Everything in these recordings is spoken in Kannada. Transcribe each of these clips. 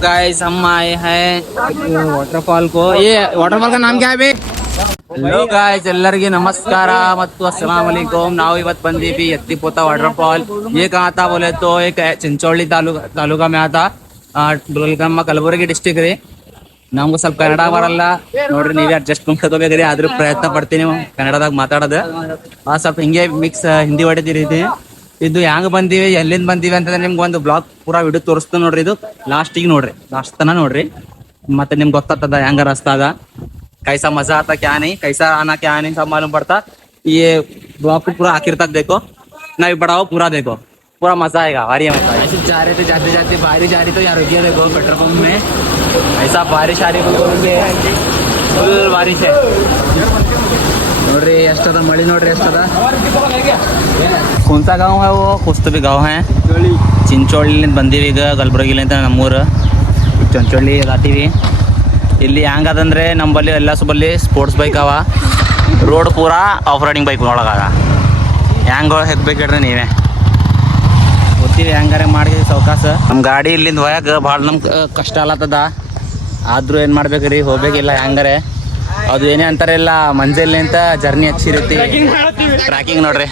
हेलो गाइस हम आए हैं वाटरफॉल को ये वाटरफॉल का नाम क्या है बे ಹಲೋ ಗಾಯ್ಸ್ ಎಲ್ಲರಿಗೆ ನಮಸ್ಕಾರ ಮತ್ತು ಅಸ್ಸಲಾಂ ಅಲೈಕುಂ ನಾವು ಇವತ್ತು ಬಂದೀವಿ ಎತ್ತಿಪೋತ ವಾಟರ್ ಫಾಲ್ ये कहाँ था बोले तो एक ಚಿಂಚೋಳಿ ತಾಲೂಕ ತಾಲೂಕಾ में आता ನಮ್ಮ ಕಲಬುರಗಿ ಡಿಸ್ಟಿಕ್ ರೀ ನಮ್ಗೂ ಸ್ವಲ್ಪ ಕನ್ನಡ ಬರಲ್ಲ ನೋಡ್ರಿ ನೀವೇ ಅಡ್ಜಸ್ಟ್ ಮಾಡ್ಕೋಬೇಕ್ರಿ ಆದ್ರೂ ಪ್ರಯತ್ನ ಪಡ್ತೀನಿ ಕನ್ನಡದಾಗ ಮಾತಾಡೋದು ಆ ಸ್ವಲ್ಪ ಹಿಂಗೆ ಮಿಕ್ಸ್ ಹಿಂದಿ ಹೊಡಿತೀರಿ ಇದು ಇದು ಹೆಂಗ್ ಬಂದೀವಿ ಎಲ್ಲಿಂದ ಬಂದೀವಿ ಅಂತಂದ್ರೆ ನಿಮ್ಗೆ ಒಂದು ಬ್ಲಾಗ್ ಪೂರಾ ವಿಡಿಯೋ ತೋರಿಸ್ತು ನೋಡ್ರಿ ಇದು ಲಾಸ್ಟಿಗೆ ನೋಡ್ರಿ ಲಾಸ್ಟ್ ತನ ನೋಡ್ರಿ ಮತ್ತೆ ನಿಮ್ಗೆ ಗೊತ್ತಾಗ್ತದ ಹೆಂಗ ರಸ್ತಾ ಅದ कैसा मजा आता क्या नहीं कैसा आना क्या नहीं सब मालूम पड़ता ये ब्लॉग को पूरा आखिर तक देखो ना भी बढ़ाओ पूरा देखो पूरा मजा आएगा भारी मजा ऐसे जा रहे थे जाते जाते बारिश आ रही तो यार रुकिए देखो पेट्रोल पंप में ऐसा बारिश आ रही है फुल बारिश है ನೋಡ್ರಿ, ಎಷ್ಟದ? ಮಳಿ ನೋಡ್ರಿ ಎಷ್ಟದ? ಕುಂತ ಗಾಂವ್ ಹಾವು ಕುಸ್ತಬಿ ಗಾಂವ್ ಹ್ಯಾ? ಚಿಂಚೋಳಿಲಿಂದ ಬಂದೀವಿ ಈಗ ನಮ್ಮ ನಮ್ಮೂರು. ಚಂಚೋಳಿ ದಾಟಿವಿ. ಇಲ್ಲಿ ಹ್ಯಾಂಗದಂದ್ರೆ ನಂಬಲ್ಲಿ ಎಲ್ಲ ಸುಬಲ್ಲಿ ಸ್ಪೋರ್ಟ್ಸ್ ಬೈಕ್ ಅವ. ರೋಡ್ ಪೂರಾ ಆಫ್ ರೈಡಿಂಗ್ ಬೈಕ್ ಒಳಗದ ಹೆಂಗೆ ಹೆಗ್ಬೇಕ್ರಿ ನೀವೇ. ಗೊತ್ತೀವಿ ಹ್ಯಾಂಗಾರ ಮಾಡಿ ಸೌಕಾಸ ನಮ್ಮ ಗಾಡಿ ಇಲ್ಲಿಂದ ಹೋಯಾಕ ಭಾಳ ನಮ್ಗೆ ಕಷ್ಟ ಅಲ್ಲತ್ತದ ಆದರೂ ಏನು ಮಾಡ್ಬೇಕ್ರಿ, ಹೋಗ್ಬೇಕಿಲ್ಲ ಹ್ಯಾಂಗಾರೆ. ಅದು ಏನೇ ಅಂತಾರೆ ಎಲ್ಲ ಮಂಜಲ್ಲಿ ಅಂತ ಜರ್ನಿ ಹಚ್ಚಿರುತ್ತೆ. ಟ್ರ್ಯಾಕಿಂಗ್ ನೋಡ್ರಿ.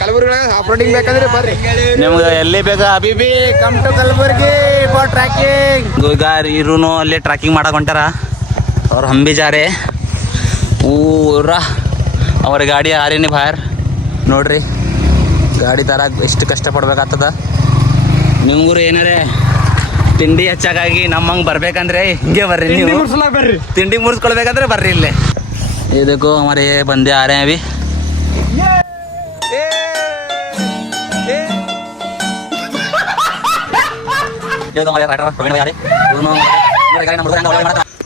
ಬರ್ರಿ. ನಿಮ್ಗೆ ಎಲ್ಲಿ ಬೇಕಾ ಅಬಿಬಿ come to Kalaburagi for trekking ಈಗ ಇರುನು ಅಲ್ಲಿ ಟ್ರ್ಯಾಕಿಂಗ್ ಮಾಡಕ್ ಹೊಂಟಾರ. ಅವ್ರು ಹಂಬಿಜಾರೆ ಊರ ಅವ್ರ ಗಾಡಿ ಆರೇನಿ ಬಾರ್ ನೋಡ್ರಿ ಗಾಡಿ ತರ ಎಷ್ಟು ಕಷ್ಟಪಡ್ಬೇಕಾಗ್ತದ. ನಿಮ್ಗೂರು ಏನಾರೇ ತಿಂಡಿ ಹೆಚ್ಚಾಗಿ ನಮ್ಮಂಗೆ ಬರ್ಬೇಕಂದ್ರೆ ಹಿಂಗೆ ಬರ್ರಿ ನೀವು. ತಿಂಡಿ ಮುರ್ಸ್ಕೊಳ್ಬೇಕಂದ್ರೆ ಬರ್ರಿ ಇಲ್ಲೇ. ये देखो हमारे ये बंदे आ रहे हैं अभी।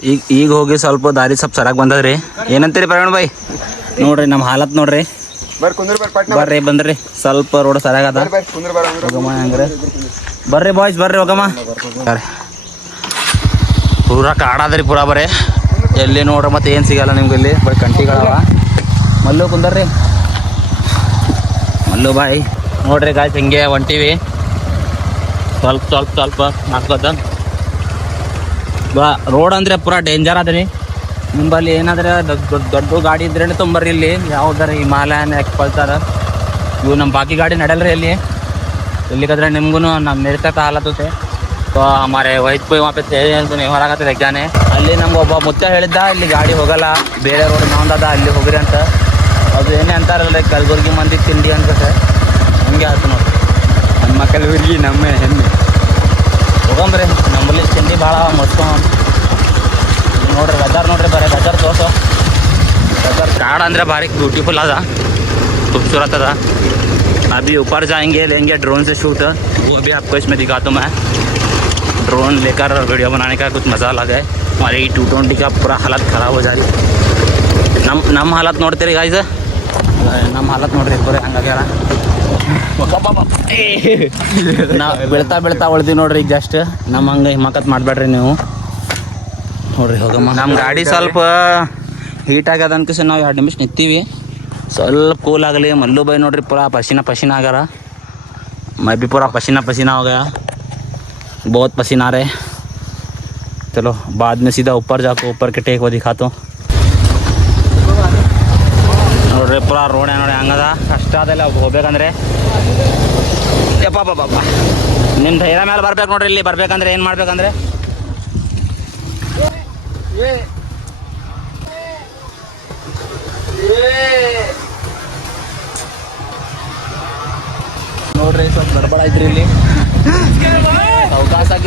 ಈಗ ಈಗ ಹೋಗಿ ಸ್ವಲ್ಪ ದಾರಿ ಸ್ವಲ್ಪ ಸರಾಗಿ ಬಂದದ್ರಿ ಏನಂತೀರಿ ಪ್ರವೀಣ್ ಬಾಯ್ ನೋಡ್ರಿ ನಮ್ಮ ಹಾಲತ್ ನೋಡ್ರಿ ಬರ್ರಿ ಬಂದ್ರಿ ಸ್ವಲ್ಪ ರೋಡ್ ಸರಾಗದ ಅದ ಬರ್ರಿ ಬಾಯ್ಸ್ ಬರ್ರಿ ಹೋಗಮ್ಮ ಪೂರಾ ಕಾಡಾದ್ರಿ ಪೂರಾ ಬರ್ರಿ ಎಲ್ಲಿ ನೋಡ್ರಿ ಮತ್ತೆ ಏನು ಸಿಗಲ್ಲ ನಿಮ್ಗೆ ಇಲ್ಲಿ ಬರೀ ಕಂಟಿಗಳವ. ಮಲ್ಲು ಕುಂದರ್ರಿ. ಮಲ್ಲು ಬಾಯಿ. ನೋಡ್ರಿ ಗಾಯ್ಸ್ ಹಿಂಗೆ ಹೊಂಟಿವಿ. ಸ್ವಲ್ಪ ಸ್ವಲ್ಪ ಸ್ವಲ್ಪ ಮಾಡ್ಕೋತ ಬಾ ರೋಡ್ ಅಂದ್ರೆ ಪೂರಾ ಡೇಂಜರ್ ಅದ್ರಿ ನಿಂಬಲ್ಲಿ ಏನಾದ್ರೆ ದೊಡ್ಡ ಗಾಡಿ ಇದ್ರೆ ತುಂಬರ್ರಿ ಇಲ್ಲಿ? ಯಾವ್ದಾರ ಹಿಮಾಲಯನ್ ಎಕ್ಸ್ಪಲ್ಸರ್ ಇವು ನಮ್ಮ ಬಾಕಿ ಗಾಡಿ ನಡೆಯಲ್ರಿ ಇಲ್ಲಿ. ಇಲ್ಲಿಗಾದ್ರೆ ನಿಮ್ಗೂ ನಮ್ಮ ನಿರ್ತಕ ಹಾಲತ್ತೆ ಸೊ ಹಮಾರೆ ವೈಟ್ ಅಂತ ನೀವು ಹೊರಗತ್ತೆ ಲಗ್ಗಾನೆ ಅಲ್ಲಿ ನಮ್ಗೆ ಒಬ್ಬ ಮುತ್ತ ಹೇಳಿದ್ದ ಇಲ್ಲಿ ಗಾಡಿ ಹೋಗಲ್ಲ ಬೇರೆ ರೋಡ್ ನಾವಂದದ ಅಲ್ಲಿ ಹೋಗ್ರಿ ಅಂತ ಅದು ಏನೇ ಅಂತಾರಲ್ಲ ಕಲಬುರ್ಗಿ ಮಂದಿ ತಿಂಡಿ ಅನ್ಸುತ್ತೆ ಹಂಗೆ ಆಯ್ತು ನೋಡಿ ನಮ್ಮ ಕಲಬುರ್ಗಿ ನಮ್ಮ ಹೆಮ್ಮೆ ಹೋಗಂಬ್ರಿ ನಮ್ಮಲ್ಲಿ ತಿಂಡಿ ಭಾಳ ಮಸ್ತು ನೋಡ್ರಿ ವೆದರ್ ನೋಡ್ರಿ ಬರೀ ವೆದರ್ ತೋರ್ಸು ವೆದರ್ ಕಾಡ್ ಅಂದ್ರೆ ಭಾರಿ ಬ್ಯೂಟಿಫುಲ್ ಅದ खूबसूरत था अभी ऊपर जाएंगे लेंगे ड्रोन से शूट वो अभी आपको इसमें दिखाता हूँ मैं ड्रोन लेकर वीडियो बनाने का कुछ मज़ा अलग है ಮಾರಿ ಟು टू ट्वेंटी का पूरा हालत ख़राब हो जा रही नम नम हालत ನೋಡ್ತೀರಿ ಗಾಯ್ಸ್ ನಮ್ಮ ಹಾಲತ್ ನೋಡ್ರಿ ಬರೀ ಹಂಗಾಗ್ಯಾರ ನಾ ಬೀಳ್ತಾ ಬೀಳ್ತಾ ಉಳ್ದೀವಿ ನೋಡ್ರಿ ಈಗ ಜಸ್ಟ್ ನಮ್ಮ ಹಂಗೆ ಹಿಮಾಕತ್ ಮಾಡಬೇಡ್ರಿ ನೀವು. ನೋಡ್ರಿ ಹೋಗಮ್ಮ. ನಮ್ಮ ಗಾಡಿ ಸ್ವಲ್ಪ ಹೀಟ್ ಆಗ್ಯದ ಅನ್ಕಿಸಿ ನಾವು ಎರಡು ನಿಮಿಷ ನಿಂತೀವಿ. ಸ್ವಲ್ಪ ಕೂಲ್ ಆಗಲಿ. ಮಲ್ಲು ಬೈ ನೋಡ್ರಿ ಪೂರಾ ಪಸಿನ ಪಸಿನ ಆಗ್ಯಾರ. ಮೈ ಬಿ ಪೂರಾ ಪಸಿನ ಪಸಿನ ಹೋಗ್ಯ ಬಹುತ್ ಪಸಿನಾರೆ चलो बाद में सीधा ऊपर जाको ऊपर के टेक वो दिखाता हूँ ನೋಡ್ರಿ ಪೂರಾ ರೋಡ್ ನೋಡಿ ಹಂಗದ ಕಷ್ಟ ಅದಲ್ಲ ಹೋಗ್ಬೇಕಂದ್ರೆ ಯಪ್ಪ ಪಾಪ ನಿಮ್ಮ ಧೈರ್ಯ ಮೇಲೆ ಬರ್ಬೇಕು ನೋಡ್ರಿ ಇಲ್ಲಿ ಬರ್ಬೇಕಂದ್ರೆ ಏನು ಮಾಡ್ಬೇಕಂದ್ರೆ ನೋಡ್ರಿ ಸ್ವಲ್ಪ ಗಡ್ಬಡ ಐತ್ರಿ ಇಲ್ಲಿ ಅವಕಾಶ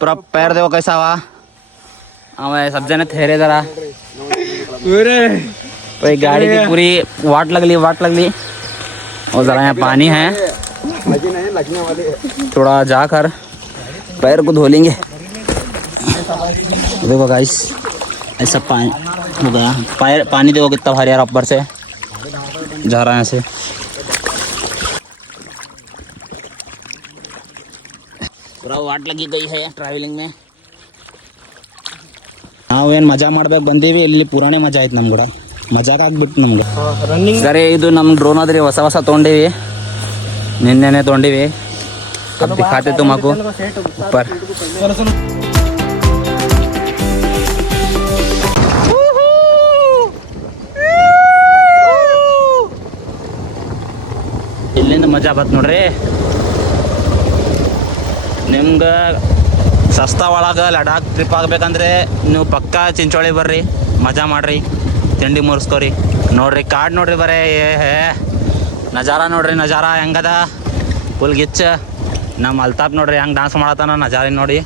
पूरा पैर देखो कैसा हुआ। हमें सब जने ठहरे जरा। पूरे गाड़ी की पूरी वाट लगली वाट लगली और जरा यहाँ पानी है। थोड़ा जाकर पैर को धो लेंगे। देखो गाइस ऐसा पानी हो गया। पाए- पानी देखो कितना भारी यार ऊपर से। जा रहा है ऐसे पूरा वाट लगी गई है ट्रैवलिंग में ನಾವೇನು ಮಜಾ ಮಾಡ್ಬೇಕು ಬಂದೀವಿ ಇಲ್ಲಿ ಪುರಾಣೆ ಮಜಾ ಆಯ್ತು ನಮ್ಗೆ ಕೂಡ ಮಜಾಕ್ ಆಗ್ಬೇಕು ನಮ್ಗೆ ಸರಿ ಇದು ನಮ್ಮ ಡ್ರೋನ್ ಅದ್ರಿ ಹೊಸ ಹೊಸ ತೊಗೊಂಡಿವಿ ನಿನ್ನೆನೆ ತೊಗೊಂಡಿವಿ अब दिखाते तुमको ऊपर ಇಲ್ಲಿಂದ ಮಜಾ ಬತ್ ನೋಡ್ರಿ ನಿಮ್ಗೆ ಸಸ್ತಾ ಒಳಗೆ ಲಡಾಖ್ ಟ್ರಿಪ್ ಆಗಬೇಕಂದ್ರೆ ನೀವು ಪಕ್ಕ ಚಿಂಚೋಳಿ ಬರ್ರಿ, ಮಜಾ ಮಾಡ್ರಿ, ತಿಂಡಿ ಮುರ್ಸ್ಕೊರಿ. ನೋಡ್ರಿ ಕಾಡು ನೋಡ್ರಿ ಬರೇ, ಏ ನಜಾರ ನೋಡ್ರಿ, ನಜಾರ ಹೆಂಗದ? ಫುಲ್ ಗಿಚ್ಚ. ನಮ್ಮ ಅಲ್ತಾಪ್ ನೋಡ್ರಿ, ಹೆಂಗೆ ಡಾನ್ಸ್ ಮಾಡತ್ತಾನ ನಜಾರಿ ನೋಡಿ.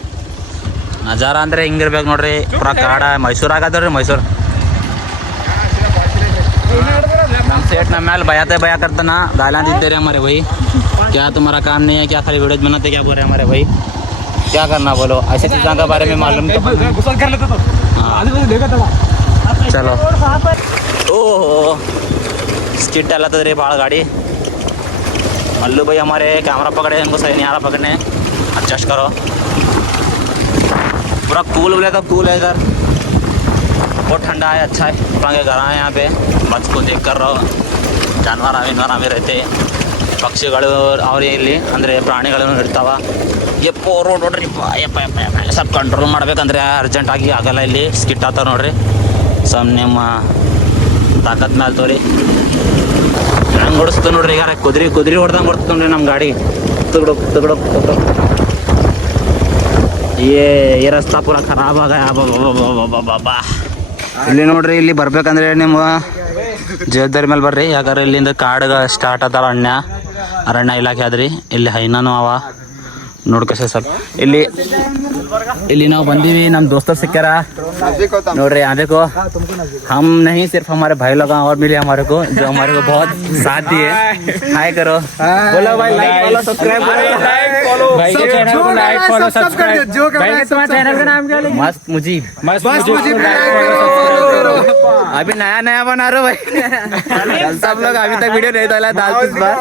ನಜಾರ ಅಂದರೆ ಹಿಂಗಿರ್ಬೇಕು ನೋಡ್ರಿ, ಪುರ ಕಾಡ. ಮೈಸೂರಾಗದ್ರಿ ಮೈಸೂರು. ನಮ್ಮ ಸೇಟ್ ನಮ್ಮ ಮೇಲೆ ಭಯತೆ ಭಯ ಕರ್ತಾನ ಗಾಯಲಾಂತ ಮರಿ ಬೈ. क्या तुम्हारा काम नहीं है? क्या खाली वीडियो बनाते क्या बोल रहे हमारे भाई? क्या करना बोलो? ऐसे तो चीज़ों के बारे में मालूम तो हाँ। चलो। ओह। स्किट डाला था रे बाढ़ गाड़ी। मल्लू भाई हमारे कैमरा पकड़े इनको सही नहीं आ रहा पकड़ने। एडजस्ट करो। पूरा कूल बोले तो कूल है इधर। बहुत ठंडा है अच्छा है। घर आए यहाँ पे। बच को देख कर रहो। जानवर आवे वानवर आवे रहते। हैं ಪಕ್ಷಿಗಳು ಅವ್ರೇ ಇಲ್ಲಿ, ಅಂದರೆ ಪ್ರಾಣಿಗಳನ್ನು ಇರ್ತಾವೆ ಎಪ್ಪ ರೋಡ್ ನೋಡ್ರಿ ಯಪ್ಪ ಯಪ್ಪ ಸ್ವಲ್ಪ ಕಂಟ್ರೋಲ್ ಮಾಡ್ಬೇಕಂದ್ರೆ ಅರ್ಜೆಂಟಾಗಿ ಆಗಲ್ಲ ಇಲ್ಲಿ ಸ್ಕಿಟ್ ಆತ ನೋಡ್ರಿ. ಸಮ್ ನಿಮ್ಮ ತಾಕತ್ ಮೇಲೆ ತೋರಿ. ಹಂಗೆ ಓಡಿಸ್ತು ನೋಡ್ರಿ ಯಾರ ಕುದುರೆ ಕುದುರೆ ಹೊಡ್ದಂಗೆ ಹೊಡ್ತು ನೋಡ್ರಿ ನಮ್ಮ ಗಾಡಿ. ತುಗಡು ತುಗಡು ಏ, ಈ ರಸ್ತಾ ಪೂರ ಖರಾಬ್ ಆಗ ಇಲ್ಲಿ ನೋಡ್ರಿ, ಇಲ್ಲಿ ಬರ್ಬೇಕಂದ್ರೆ ನಿಮ್ಮ ಜವಾಬ್ದಾರಿ ಮೇಲೆ ಬರ್ರಿ. ಯಾಕಂದ್ರೆ ಇಲ್ಲಿಂದ ಕಾಡುಗ ಸ್ಟಾರ್ಟ್ ಅದಾರ ಅಣ್ಣ. ಅರಣ್ಯ ಇಲಾಖೆ ಆದ್ರಿ ಇಲ್ಲಿ ಹೈನಾನು ಅವ ನೋಡ್ಕೊಸ ಸರ್ ಇಲ್ಲಿ ಇಲ್ಲಿ ನಾವು ಬಂದೀವಿ ನಮ್ಮ ದೋಸ್ತರು ಸಿಕ್ಕ್ಯಾರ ನೋಡ್ರಿ देखो हम नहीं सिर्फ हमारे भाई लोग और मिले हमारे को जो हमारे को बहुत साथ दिए हाय करो बोलो भाई लाइक फॉलो सब्सक्राइब करो भाई के चैनल को लाइक फॉलो सब्सक्राइब भाई तुम्हारे चैनल का नाम क्या लिखा मस्त मुजीब मस्त मुझे अभी नया नया बना रहे भाई। सब लोग अभी तक वीडियो नहीं डाला दाल किस बार।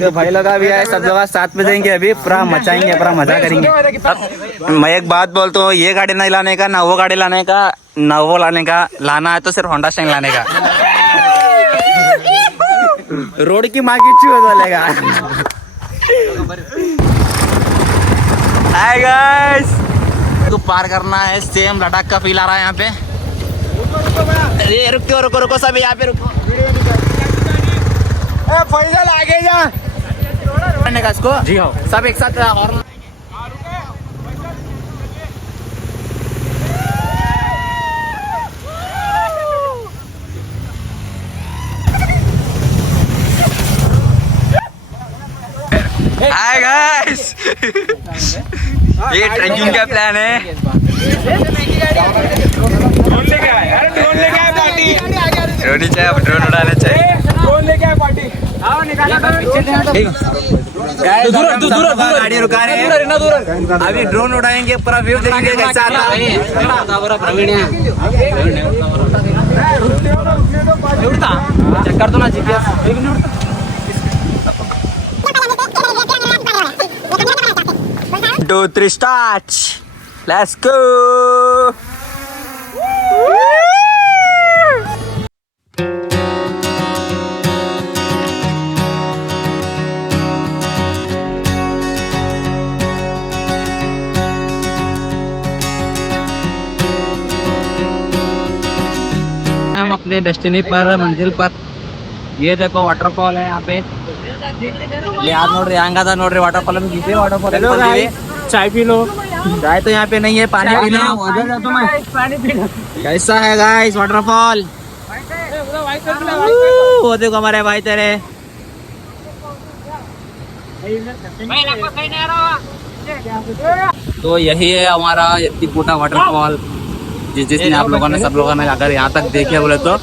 तो भाई लोग अभी आए सब लोग साथ में जाएँगे अभी पूरा मचाएँगे पूरा मज़ा करेंगे। अब मैं एक बात बोलता हूँ ये गाड़ी नहीं लाने का ना वो गाड़ी लाने का ना वो लाने का लाना है तो सिर्फ़ होंडा शाइन लाने का। रोड की माँ की चूह बोलेगा। हाय गाइस को पार करना है सेम लद्दाख का फील आ रहा है यहाँ पे। अरे रुको रुको रुको सब यहाँ पे रुको। फैजल आगे जा। करने का इसको? जी हाँ। सब एक साथ हॉर्न हाय गाइस ये ट्रेकिंग का प्लान है। ड्रोन लेके आए पार्टी। ड्रोन ही चाहिए अब ड्रोन उड़ाना चाहिए ड्रोन लेके आए पार्टी। आओ निकाला दूर दूर दूर। गाड़ी रुका रहे हैं। अभी ड्रोन उड़ाएँगे पूरा व्यू देखेंगे कैसा आता है। चेक कर दो ना GPS two three start. Let's go हम अपने डेस्टिनी पर मंजिल पर ये देखो वाटरफॉल है यहाँ पे ये आप ನೋಡ್ರಿ ಹಂಗದ ನೋಡ್ರಿ ವಾಟರ್ಫಾಲ್ ಇದೇ ವಾಟರ್ಫಾಲ್ चाय पी लो चाय तो यहाँ पे नहीं है पानी पी लो पानी पी लो कैसा है गाइस वाटरफॉल वो देखो हमारे भाई तेरे तो यही है हमारा यत्तीपुटा वाटरफॉल जिस जिसने आप लोगों ने सब लोगों ने अगर यहाँ तक देखे बोले तो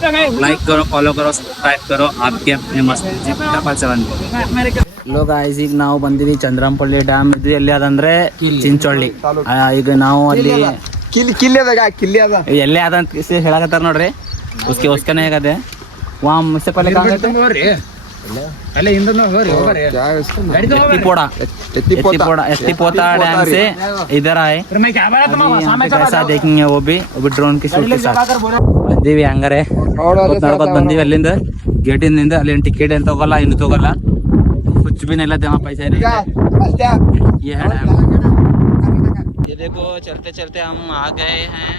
लाइक करो फॉलो करो सब्सक्राइब करो आपके अपने मस्त ಡಬಲ್ ಸೆವೆನ್ ಲೋಗ ಈಗ ನಾವು ಬಂದಿವಿ ಚಂದ್ರಂಪಳ್ಳಿ ಡ್ಯಾಮ್ ಇದು ಎಲ್ಲಿ ಅದಂದ್ರೆ ಚಿಂಚೋಳಿ ಆ, ಈಗ ನಾವು ಅಲ್ಲಿ ಕಿಲ್ಲಿ ಕಿಲ್ಲಿ ಅದಾಗ ಕಿಲ್ಲಿ ಅದ ಎಲ್ಲೇ ಅದ ಅಂತ ಕಿಸಿ ಹೇಳಕತ್ತಾರ ನೋಡ್ರಿ ಉಸ್ಕೆ ಉಸ್ಕನೆ ಹೇಗದೆ वहाँ मुझसे पहले कहाँ गए थे ಅಲ್ಲೇ ಹಿಂದೆ ಹೋಗ್ರಿ ಹೋಗ್ರಿ एत्तीपोड़ा एत्तीपोड़ा एत्तीपोता डैम से इधर आए मैं क्या बोला तुम अभी कैसा देखेंगे वो भी वो भी ड्रोन की शूट के साथ ಬಂದೀವಿ ಹಂಗಾರೆ ನಡ್ಕೊತ ಬಂದೀವಿ ಅಲ್ಲಿಂದ ಗೇಟಿಂದ ಅಲ್ಲಿ ಟಿಕೆಟ್ ಏನ್ ತಗೋಲ್ಲ ಇನ್ನು ತಗೋಲ್ಲ कुछ भी नहीं लेते वहाँ पैसे नहीं देते। ये है डैम ये देखो चलते चलते हम आ गए हैं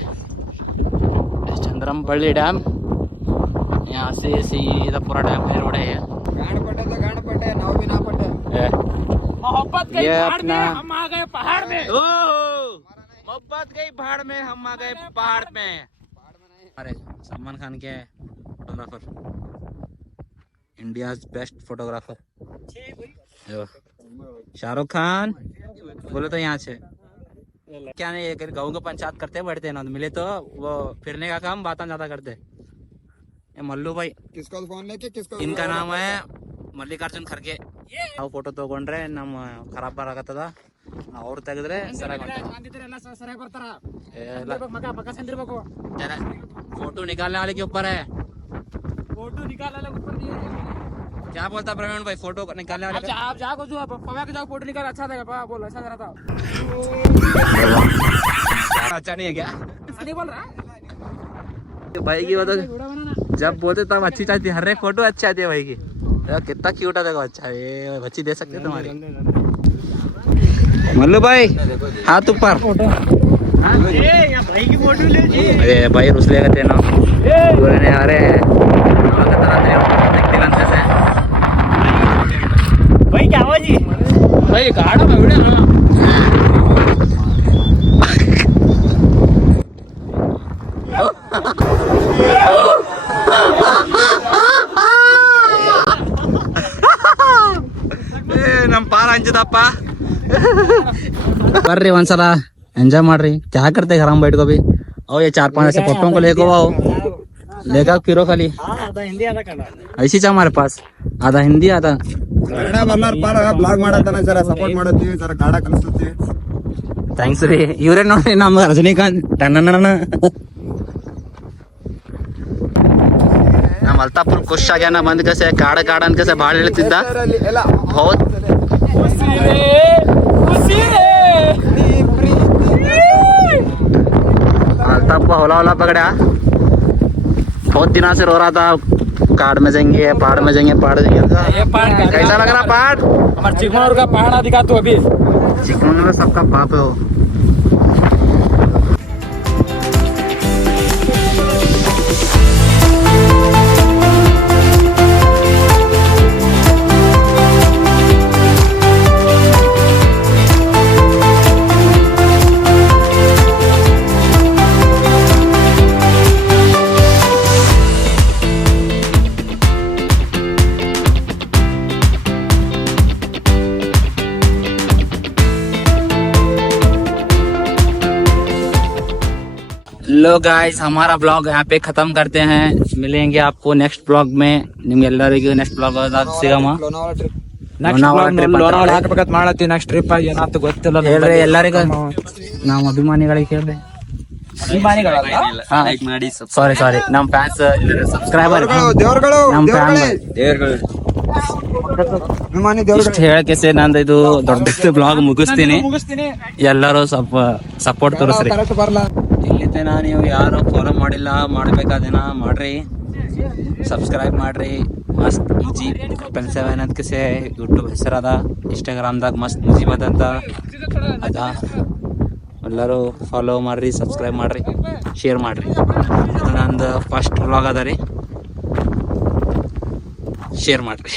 चंद्रम बल्ली डैम यहाँ से सीधा पूरा डैम है पड़े नाव भी ना पड़े। मोहब्बत गई पहाड़ में हम आ गए पहाड़ में। मोहब्बत गई पहाड़ में हम आ गए पहाड़ में। अरे सलमान खान के photographer India best photographer Shahrukh Khan? बोले तो यहाँ से। क्या नहीं अगर गाँव को पंचायत करते बैठते ना मिले तो वो फिरने का काम बात ज़्यादा करते। मल्लू भाई। किसका फ़ोन लेके किसका इनका नाम है ಮಲ್ಲಿಕಾರ್ಜುನ್ ಖರ್ಗೆ ನಾವು ಫೋಟೋ ತಗೊಂಡ್ರೆ ನಮ್ಮ ಖರಾಬ್ ಬರಾಕತ್ತದ ಅವ್ರು ತೆಗೆದ್ರೆ ಸರಿಯಾಗಿ ಎಲ್ಲ ಸರಿಯಾಗಿ ಬರ್ತಾರ ಎಲ್ಲ ಮಗ ಮಗ ಸಂದಿರ್ಬೇಕು जरा फोटो निकालने वाले के ऊपर है फोटो निकाल ऊपर दिए क्या बोलता प्रवीण भाई फोटो निकालने वाले अच्छा आप जाओ जो पवा के जाओ फोटो निकाल अच्छा देगा पवा बोलो अच्छा जरा था का अच्छा नहीं है क्या सही बोल रहा भाई की बता वीडियो बनाना जब बोलते तब अच्छी चाहती है हर एक फोटो अच्छी आती है भाई की देखो कितना क्यूट है देखो अच्छा ये बच्ची दे सकते तुम्हारी। मल्लू भाई हाथ ऊपर। हाँ अरे भाई रुस लेगा तेनो बोलने आ रहे हैं भाई क्या हुआ जी? भाई गाड़ा मैं ಪಾಪ. ಬರ್ರಿ ಒಂದ್ಸಲ ಎಂಜಾಯ್ ಮಾಡ್ರಿ. क्या करते हराम बैठ को भी आओ ये चार ಕಿರೋ ಖಾಲಿ. फोटो को लेको आओ लेगा फिरो ಅದ. ऐसीच हमारे ಕನ್ನಡ ಬರ್ಲಾರ ಬ್ಲಾಗ್ ಮಾಡತ್ತಾನ ಜರ ಸಪೋರ್ಟ್ ಮಾಡತ್ತೀವಿ ಜರ ಕಾಡ ಕಲಿಸುತ್ತಿ ಥ್ಯಾಂಕ್ಸ್ ರೀ. ಇವ್ರೇನ್ ನೋಡಿ ನಮ್ ರಜನಿಕಾಂತ್. ಟನ್ನ ನಮ್ಮ ಅಲ್ತಾಪುರ್ ಖುಷ್ ಆಗ್ಯಾನ ಬಂದ್ ಕಸೆ ಕಾಡ ಕಾಡ ಅಂತ ಕಸೆ ಭಾಳ ಹೇಳ್ತಿದ್ದ. ಹೌದ್. होला होला पकड़ा। बहुत दिन से रो रहा था काड़ में जाएँगे पहाड़ में जाएँगे पहाड़ जाएँगे। कैसा लग रहा पहाड़? हमारे चिकमगढ़ का पहाड़ दिखा तू अभी। चिकमंगलूर में सबका पाप है ಲೋ ಗಾಯ್ಸ್ हमारा ಬ್ಲಾಗ್ ಯಾ ಪೇ ಖತಮ್ करते हैं। मिलेंगे आपको नेक्स्ट ಬ್ಲಾಗ್ ಮೇ ನಿಮ್ಗೆಲ್ಲರಿಗೂ ನೆಕ್ಸ್ಟ್ ಬ್ಲಾಗ್ ಸಿಗಮ ಹಾಕ್ಬೇಕಂತ ಮಾಡತ್ತಿ ನೆಕ್ಸ್ಟ್ ಟ್ರಿಪ್ ಗೊತ್ತಿಲ್ಲ ಎಲ್ಲರಿಗೂ ನಮ್ಮ ಅಭಿಮಾನಿಗಳಿಗೆ ಸಾರಿ ಸಾರಿ ನಮ್ಮ ಫ್ಯಾನ್ಸ್ ಸಬ್ಸ್ಕ್ರೈಬರ್ ನಂದು ಇದು ದೊಡ್ಡ ಬ್ಲಾಗ್ ಮುಗಿಸ್ತೀನಿ ಎಲ್ಲರೂ ಸ್ವಲ್ಪ ಸಪೋರ್ಟ್ ತೋರಿಸ್ರಿ ಬರ್ಲ ನೀವು ಯಾರು ಫಾಲೋ ಮಾಡಿಲ್ಲ, ಮಾಡಬೇಕಾದೇನ, ಮಾಡ್ರಿ. ಸಬ್ಸ್ಕ್ರೈಬ್ ಮಾಡ್ರಿ. ಮಸ್ತ್ ಮುಜಿ ಟ್ರಿಪಲ್ ಸೆವೆನ್ ಅಂತ ಕಿಸೆ ಯೂಟ್ಯೂಬ್ ಹೆಸರದ ಇನ್ಸ್ಟಾಗ್ರಾಮ್ದಾಗ ಮಸ್ತ್ ಮುಜಿ ಮತ್ತಂತ ಅದ? ಎಲ್ಲರೂ ಫಾಲೋ ಮಾಡ್ರಿ ಸಬ್ಸ್ಕ್ರೈಬ್ ಮಾಡ್ರಿ ಶೇರ್ ಮಾಡ್ರಿ. ಇದು ನಂದು ಫಸ್ಟ್ ವ್ಲಾಗ್ ಅದ ರೀ. ಶೇರ್ ಮಾಡ್ರಿ.